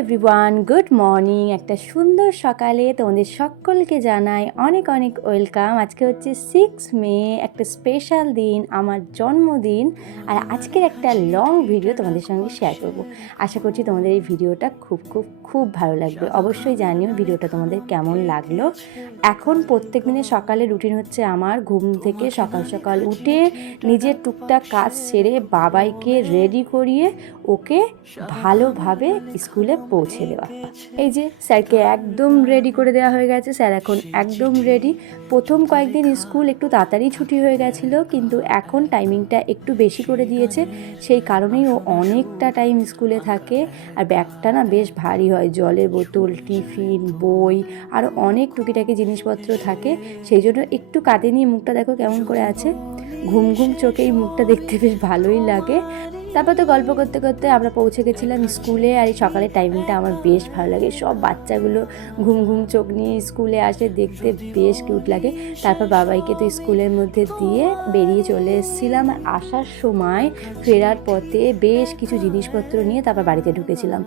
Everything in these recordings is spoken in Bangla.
Everyone, good morning. একটা সুন্দর সকালে তোমাদের সকলকে জানাই অনেক অনেক ওয়েলকাম। আজকে হচ্ছে 6 মে, একটা স্পেশাল দিন, আমার জন্মদিন। আর আজকের একটা লং ভিডিও তোমাদের সঙ্গে শেয়ার করব। আশা করছি তোমাদের এই ভিডিওটা খুব ভালো লাগবে। অবশ্যই জানিও ভিডিওটা তোমাদের কেমন লাগলো। এখন প্রত্যেক দিনের সকালে রুটিন হচ্ছে আমার ঘুম থেকে সকাল সকাল উঠে নিজের টুকটাক কাজ সেরে বাবাইকে রেডি করিয়ে ওকে ভালোভাবে স্কুলে পৌঁছে দেওয়া। এই যে স্যারকে একদম রেডি করে দেওয়া হয়ে গেছে, স্যার এখন একদম রেডি। প্রথম কয়েকদিন স্কুল একটু তাড়াতাড়ি ছুটি হয়ে গেছিলো, কিন্তু এখন টাইমিংটা একটু বেশি করে দিয়েছে, সেই কারণেই ও অনেকটা টাইম স্কুলে থাকে। আর ব্যাগটা না বেশ ভারী হয়, জলের বোতল, টিফিন, বই আর অনেক টুকিটাকি জিনিসপত্র থাকে, সেই জন্য একটু কাঁদে নিয়ে মুখটা দেখো কেমন করে আছে, ঘুম ঘুম চোখে এই মুখটা দেখতে বেশ ভালোই লাগে। তারপর তো গল্প করতে করতে আমরা পৌঁছে গেছিলাম স্কুলে। আর এই সকালের টাইমিংটা আমার বেশ ভালো লাগে, সব বাচ্চাগুলো ঘুম ঘুম চোখ নিয়ে স্কুলে আসে, দেখতে বেশ কিউট লাগে। তারপর বাবাইকে তো স্কুলের মধ্যে দিয়ে বেরিয়ে চলে এসেছিলাম। আসার সময় ফেরার পথে বেশ কিছু জিনিসপত্র নিয়ে তারপর বাড়িতে ঢুকেছিলাম।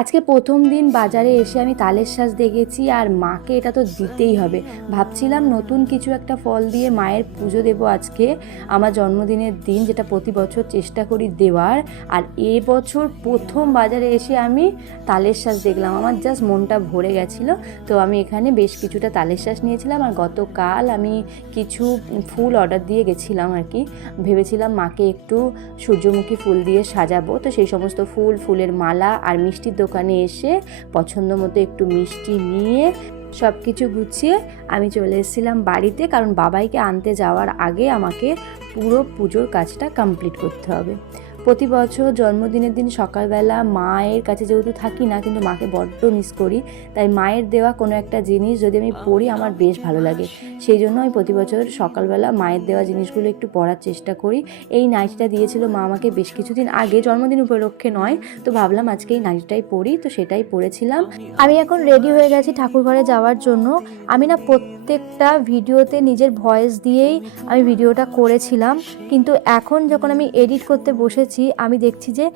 আজকে প্রথম দিন বাজারে এসে আমি তালের শাঁস দেখেছি, আর মাকে এটা তো দিতেই হবে। ভাবছিলাম নতুন কিছু একটা ফল দিয়ে মায়ের পুজো দেবো আজকে, আমার জন্মদিনের দিন, যেটা প্রতি বছর চেষ্টা করি দেওয়ার। আর এবছর প্রথম বাজারে এসে আমি তালের শাঁস দেখলাম, আমার জাস্ট মনটা ভরে গেছিলো। তো আমি এখানে বেশ কিছুটা তালের শাঁস নিয়েছিলাম। আর গতকাল আমি কিছু ফুল অর্ডার দিয়ে গেছিলাম আর কি, ভেবেছিলাম মাকে একটু সূর্যমুখী ফুল দিয়ে সাজাবো। তো সেই সমস্ত ফুলের মালা আর মিষ্টির দোকানে এসে পছন্দ মতো একটু মিষ্টি নিয়ে সব কিছু গুছিয়ে আমি চলে এসেছিলাম বাড়িতে, কারণ বাবাইকে আনতে যাওয়ার আগে আমাকে পুরো পুজোর কাজটা কমপ্লিট করতে হবে। প্রতি বছর জন্মদিনের দিন সকালবেলা মায়ের কাছে যেহেতু থাকি না, কিন্তু মাকে বড্ড মিস করি, তাই মায়ের দেওয়া কোনো একটা জিনিস যদি আমি পড়ি আমার বেশ ভালো লাগে। সেই জন্য আমি প্রতি বছর সকালবেলা মায়ের দেওয়া জিনিসগুলো একটু পড়ার চেষ্টা করি। এই নাইটিটা দিয়েছিল মা আমাকে বেশ কিছুদিন আগে, জন্মদিন উপলক্ষে নয়, তো ভাবলাম আজকে এই নাইটিটাই পরি, তো সেটাই পরেছিলাম। আমি এখন রেডি হয়ে গেছি ঠাকুর ঘরে যাওয়ার জন্য। আমি না প্রত্যেকটা ভিডিওতে নিজের ভয়েস দিয়েই আমি ভিডিওটা করেছিলাম, কিন্তু এখন যখন আমি এডিট করতে বসেছি আমি দেখছি যে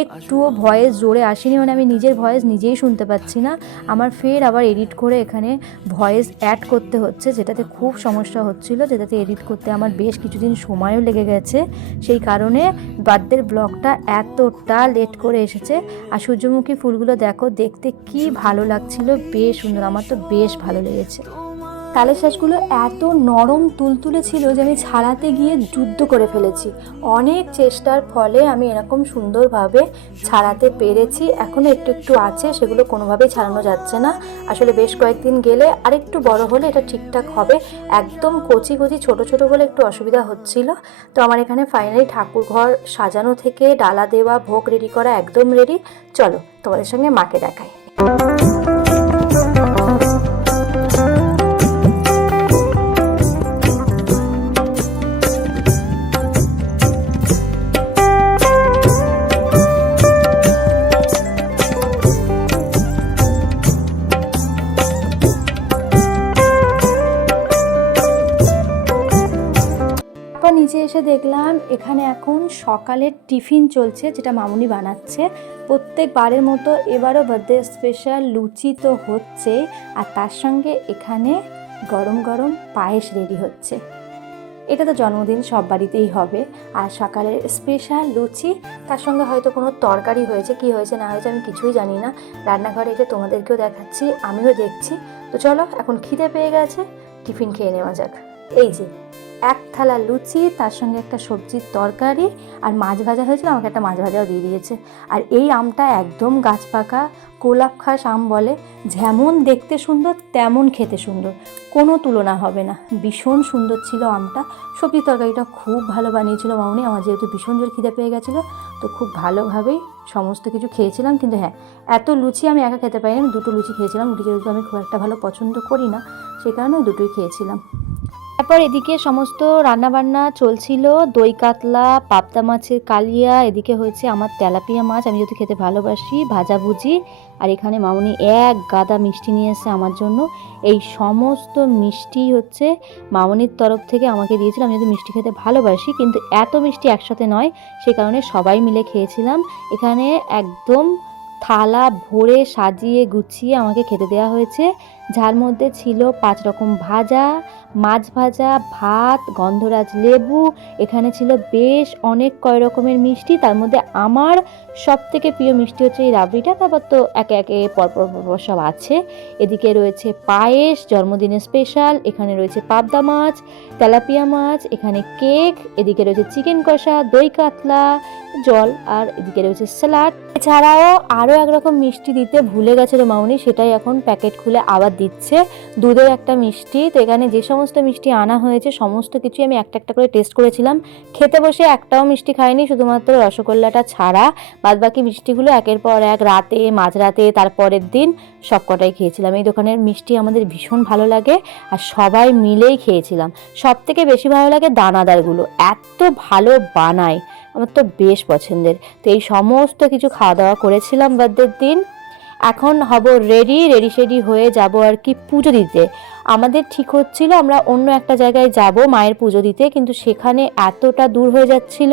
একটুও ভয়েস জোরে আসেনি, মানে আমি নিজের ভয়েস নিজেই শুনতে পাচ্ছি না। আমার ফের আবার এডিট করে এখানে ভয়েস অ্যাড করতে হচ্ছে, যেটাতে খুব সমস্যা হচ্ছিল, যেটাতে এডিট করতে আমার বেশ কিছুদিন সময়ও লেগে গেছে। সেই কারণে বার্থডের ব্লগটা এতটা লেট করে এসেছে। আর সূর্যমুখী ফুলগুলো দেখো, দেখতে কি ভালো লাগছিল, বেশ সুন্দর, আমার তো বেশ ভালো লেগেছে। তালের শাঁসগুলো এত নরম তুলতুলে ছিল যে আমি ছাড়াতে গিয়ে যুদ্ধ করে ফেলেছি। অনেক চেষ্টার ফলে আমি এরকম সুন্দরভাবে ছাড়াতে পেরেছি। এখনও একটু একটু আছে, সেগুলো কোনোভাবেই ছাড়ানো যাচ্ছে না। আসলে বেশ কয়েকদিন গেলে আর একটু বড় হলে এটা ঠিকঠাক হবে। একদম কচি কচি ছোট ছোট বলে একটু অসুবিধা হচ্ছিল। তো আমার এখানে ফাইনালি ঠাকুর ঘর সাজানো থেকে ডালা দেওয়া, ভোগ রেডি করা একদম রেডি। চলো তোমাদের সঙ্গে মাকে দেখাই। নিচে এসে দেখলাম এখানে এখন সকালের টিফিন চলছে, যেটা মামুনি বানাচ্ছে। প্রত্যেকবারের মতো এবারও বার্থডে স্পেশাল লুচি তো হচ্ছে, আর তার সঙ্গে এখানে গরম গরম পায়েস রেডি হচ্ছে। এটা তো জন্মদিন সব বাড়িতেই হবে। আর সকালের স্পেশাল লুচি, তার সঙ্গে হয়তো কোনো তরকারি হয়েছে, কি হয়েছে না হয়েছে আমি কিছুই জানি না। রান্নাঘরে এসে তোমাদেরকেও দেখাচ্ছি, আমিও দেখছি। তো চলো, এখন খিদে পেয়ে গেছে, টিফিন খেয়ে নেওয়া যাক। এই যে এক থালা লুচি, তার সঙ্গে একটা সবজির তরকারি আর মাছ ভাজা হয়েছিল, আমাকে একটা মাছ ভাজাও দিয়ে দিয়েছে। আর এই আমটা একদম গাছ পাকা গোলাপ খাস আম বলে, যেমন দেখতে সুন্দর তেমন খেতে সুন্দর, কোনো তুলনা হবে না। ভীষণ সুন্দর ছিল আমটা। সবজির তরকারিটা খুব ভালো বানিয়েছিল মামুনি। আমার যেহেতু ভীষণ জোর খিদে পেয়ে গেছিলো, তো খুব ভালোভাবেই সমস্ত কিছু খেয়েছিলাম। কিন্তু হ্যাঁ, এত লুচি আমি একা খেতে পারিনি, আমি দুটো লুচি খেয়েছিলাম। রুটি যেহেতু আমি খুব একটা ভালো পছন্দ করি না, সেই কারণে দুটোই খেয়েছিলাম। তারপর এদিকে সমস্ত রান্নাবান্না চলছিল, দই কাতলা, পাবদা মাছের কালিয়া, এদিকে হয়েছে আমার তেলাপিয়া মাছ, আমি যেহেতু খেতে ভালোবাসি, ভাজাভুজি। আর এখানে মামুনি এক গাদা মিষ্টি নিয়ে এসেছে আমার জন্য। এই সমস্ত মিষ্টি হচ্ছে মামুনির তরফ থেকে আমাকে দিয়েছিল। আমি যেহেতু মিষ্টি খেতে ভালোবাসি, কিন্তু এত মিষ্টি একসাথে নয়, সেই কারণে সবাই মিলে খেয়েছিলাম। এখানে একদম থালা ভরে সাজিয়ে গুছিয়ে আমাকে খেতে দেওয়া হয়েছে, যার মধ্যে ছিল 5 রকম ভাজা, মাছ ভাজা, ভাত, গন্ধরাজ লেবু, এখানে ছিল বেশ অনেক কয় রকমের মিষ্টি। তার মধ্যে আমার সবথেকে প্রিয় মিষ্টি হচ্ছে এই রাবড়িটা, তারপর তো একে একে পরপর পরপর সব আছে। এদিকে রয়েছে পায়েস, জন্মদিনের স্পেশাল, এখানে রয়েছে পাবদা মাছ, তেলাপিয়া মাছ, এখানে কেক, এদিকে রয়েছে চিকেন কষা, দই কাতলা, জল, আর এদিকে রয়েছে স্যালাড। এছাড়াও আরও একরকম মিষ্টি দিতে ভুলে গেছে রে মাউনি, সেটাই এখন প্যাকেট খুলে আবার দিচ্ছে, দুধের একটা মিষ্টি। তো এখানে যে সমস্ত মিষ্টি আনা হয়েছে সমস্ত কিছুই আমি একটা একটা করে টেস্ট করেছিলাম। খেতে বসে একটাও মিষ্টি খাইনি, শুধুমাত্র রসগোল্লাটা ছাড়া। বাদবাকি মিষ্টিগুলো একের পর এক রাতে, মাঝরাতে, তারপরের দিন সবকটাই খেয়েছিলাম। এই দোকানের মিষ্টি আমাদের ভীষণ ভালো লাগে আর সবাই মিলেই খেয়েছিলাম। সব থেকে বেশি ভালো লাগে দানাদারগুলো, এত ভালো বানায়, আমার তো বেশ পছন্দের। তো এই সমস্ত কিছু খাওয়া দাওয়া করেছিলাম বার্থডের দিন। এখন হব রেডি সেডি হয়ে যাব আর কি পুজো দিতে। আমাদের ঠিক হচ্ছিল আমরা অন্য একটা জায়গায় যাব মায়ের পুজো দিতে, কিন্তু সেখানে এতটা দূর হয়ে যাচ্ছিল,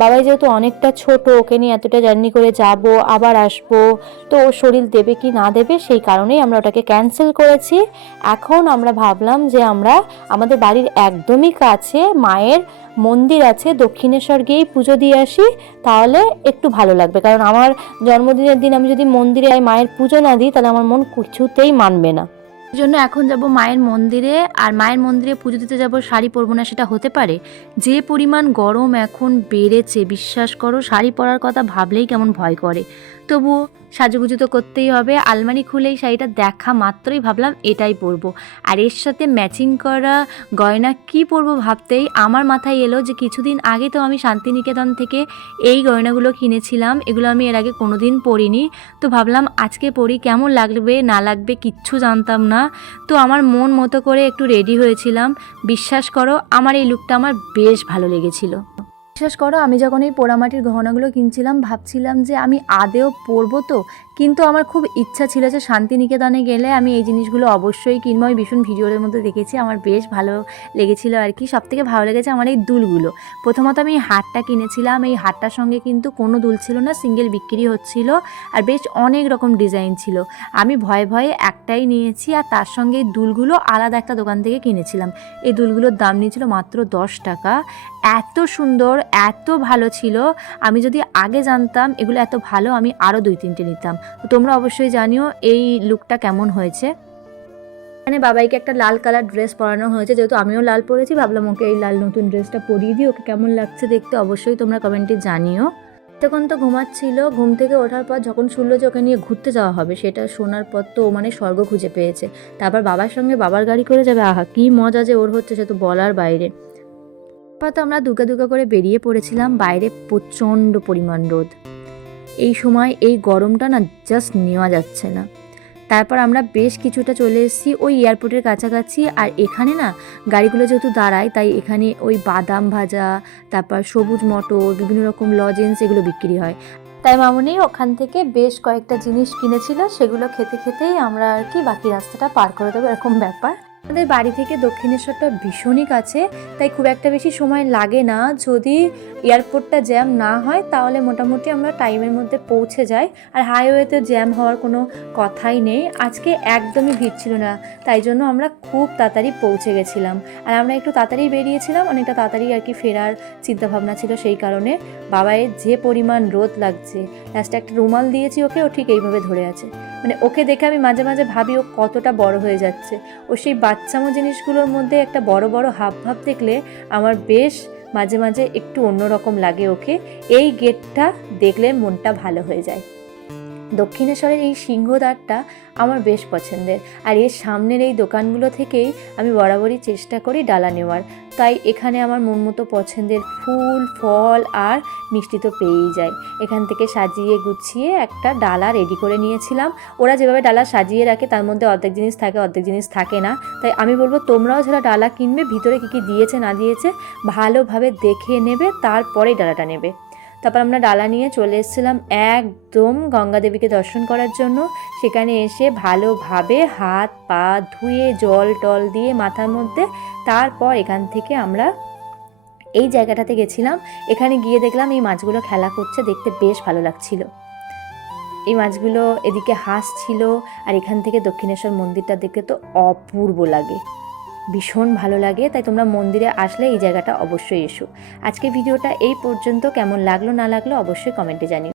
বাবাই যেহেতু অনেকটা ছোট, ওকে নিয়ে এতটা জার্নি করে যাব আবার আসবো, তো ওর শরীর দেবে কি না দেবে, সেই কারণেই আমরা ওটাকে ক্যান্সেল করেছি। এখন আমরা ভাবলাম যে আমরা আমাদের বাড়ির একদমই কাছে মায়ের মন্দির আছে, দক্ষিণেশ্বর গিয়েই পুজো দিয়ে আসি, তাহলে একটু ভালো লাগবে। কারণ আমার জন্মদিনের দিন আমি যদি মন্দিরে মায়ের পুজো না দিই তাহলে আমার মন কিছুতেই মানবে না। এই জন্য এখন যাব মায়ের মন্দিরে। আর মায়ের মন্দিরে পুজো দিতে যাব, শাড়ি পরবো না সেটা হতে পারে? যে পরিমাণ গরম এখন বেড়েছে, বিশ্বাস করো শাড়ি পরার কথা ভাবলেই কেমন ভয় করে। তবুও সাজুগুজু তো করতেই হবে। আলমারি খুলেই শাড়িটা দেখা মাত্রই ভাবলাম এটাই পরবো, আর এর সাথে ম্যাচিং করা গয়না কি পরবো ভাবতেই আমার মাথায় এলো যে কিছুদিন আগে তো আমি শান্তিনিকেতন থেকে এই গয়নাগুলো কিনেছিলাম, এগুলো আমি এর আগে কোনোদিন পরিনি। তো ভাবলাম আজকে পরি, কেমন লাগবে না লাগবে কিচ্ছু জানতাম না। তো আমার মন মতো করে একটু রেডি হয়েছিলাম। বিশ্বাস করো আমার এই লুকটা আমার বেশ ভালো লেগেছিল। বিশ্বাস করো আমি যখন এই পোড়ামাটির গহনাগুলো কিনছিলাম ভাবছিলাম যে আমি আদেও পরবো তো, কিন্তু আমার খুব ইচ্ছা ছিল যে শান্তিনিকেতনে গেলে আমি এই জিনিসগুলো অবশ্যই কিনবো। আমি ভীষণ ভিডিওর মধ্যে দেখেছি, আমার বেশ ভালো লেগেছিলো আর কি। সবথেকে ভালো লেগেছে আমার এই দুলগুলো। প্রথমত আমি এই হারটা কিনেছিলাম, এই হারটার সঙ্গে কিন্তু কোনো দুল ছিল না, সিঙ্গেল বিক্রি হচ্ছিল, আর বেশ অনেক রকম ডিজাইন ছিল। আমি ভয়ে ভয়ে একটাই নিয়েছি, আর তার সঙ্গে এই দুলগুলো আলাদা একটা দোকান থেকে কিনেছিলাম। এই দুলগুলোর দাম নিয়েছিল মাত্র 10 টাকা। এত সুন্দর, এত ভালো ছিল, আমি যদি আগে জানতাম এগুলো এত ভালো আমি আরও 2-3টে নিতাম। তো তোমরা অবশ্যই জানিও এই লুকটা কেমন হয়েছে। এখানে বাবাইকে একটা লাল কালার ড্রেস পরানো হয়েছে, যেহেতু আমিও লাল পরেছি ভাবলাম ওকে এই লাল নতুন ড্রেসটা পরিয়ে দিই, ওকে কেমন লাগছে দেখতে অবশ্যই তোমরা কমেন্টে জানিও। তখন তো ঘুমাচ্ছিল, ঘুম থেকে ওঠার পর যখন শুনলো যে ওকে নিয়ে ঘুরতে যাওয়া হবে, সেটা শোনার পর তো মানে স্বর্গ খুঁজে পেয়েছে। তারপর বাবার সঙ্গে বাবার গাড়ি করে যাবে, আহা কী মজা যে ওর হচ্ছে সে তো বলার বাইরে। তো আমরা দুগা দুগা করে বেরিয়ে পড়েছিলাম। বাইরে প্রচণ্ড পরিমাণ রোদ, এই সময় এই গরমটা না জাস্ট নেওয়া যাচ্ছে না। তারপর আমরা বেশ কিছুটা চলে এসেছি ওই এয়ারপোর্টের কাছাকাছি। আর এখানে না গাড়িগুলো যেহেতু দাঁড়ায়, তাই এখানে ওই বাদাম ভাজা, তারপর সবুজ মটর, বিভিন্ন রকম লজেন্স এগুলো বিক্রি হয়। তাই মামুনি ওখান থেকে বেশ কয়েকটা জিনিস কিনেছিল, সেগুলো খেতে খেতেই আমরা আর কি বাকি রাস্তাটা পার করে দেবো, এরকম ব্যাপার। আমাদের বাড়ি থেকে দক্ষিণেশ্বরটা ভীষণই কাছে, তাই খুব একটা বেশি সময় লাগে না। যদি এয়ারপোর্টটা জ্যাম না হয় তাহলে মোটামুটি আমরা টাইমের মধ্যে পৌঁছে যাই। আর হাইওয়েতে জ্যাম হওয়ার কোনো কথাই নেই, আজকে একদমই ভিড় ছিল না, তাই জন্য আমরা খুব তাড়াতাড়ি পৌঁছে গেছিলাম। আর আমরা একটু তাড়াতাড়ি বেরিয়েছিলাম, অনেকটা তাড়াতাড়ি আর কি ফেরার চিন্তাভাবনা ছিল, সেই কারণে। বাবাইয়ের যে পরিমাণ রোদ লাগছে, লাস্টে একটা রুমাল দিয়েছি ওকে, ও ঠিক এইভাবে ধরে আছে। মানে ওকে দেখে আমি মাঝে মাঝে ভাবি ও কতটা বড় হয়ে যাচ্ছে। ও সেই বাচ্চামো জিনিসগুলোর মধ্যে একটা বড় বড় হাবভাব দেখলে আমার বেশ মাঝে মাঝে একটু অন্যরকম লাগে ওকে। এই গেটটা দেখলে মনটা ভালো হয়ে যায়। দক্ষিণেশ্বরের এই সিংহদ্বারটা আমার বেশ পছন্দের, আর এর সামনের এই দোকানগুলো থেকেই আমি বরাবরই চেষ্টা করি ডালা নেওয়ার। তাই এখানে আমার মন মতো পছন্দের ফুল, ফল আর মিষ্টি তো পেয়েই যায়। এখান থেকে সাজিয়ে গুছিয়ে একটা ডালা রেডি করে নিয়েছিলাম। ওরা যেভাবে ডালা সাজিয়ে রাখে তার মধ্যে অর্ধেক জিনিস থাকে, অর্ধেক জিনিস থাকে না। তাই আমি বলবো তোমরাও যারা ডালা কিনবে ভিতরে কী কী দিয়েছে না দিয়েছে ভালোভাবে দেখে নেবে, তারপরেই ডালাটা নেবে। তারপর আমরা ডালা নিয়ে চলে এসেছিলাম একদম গঙ্গা দেবীকে দর্শন করার জন্য। সেখানে এসে ভালোভাবে হাত পা ধুয়ে জল টল দিয়ে মাথার মধ্যে, তারপর এখান থেকে আমরা এই জায়গাটাতে গেছিলাম। এখানে গিয়ে দেখলাম এই মাছগুলো খেলা করছে, দেখতে বেশ ভালো লাগছিল। এই মাছগুলো এদিকে হাঁস ছিল, আর এখান থেকে দক্ষিণেশ্বর মন্দিরটা দেখতে তো অপূর্ব লাগে, ভীষণ ভালো লাগে। তাই তোমরা মন্দিরে আসলে এই জায়গাটা অবশ্যই এসো। আজকে ভিডিওটা এই পর্যন্ত, কেমন লাগলো না লাগলো অবশ্যই কমেন্টে জানিও।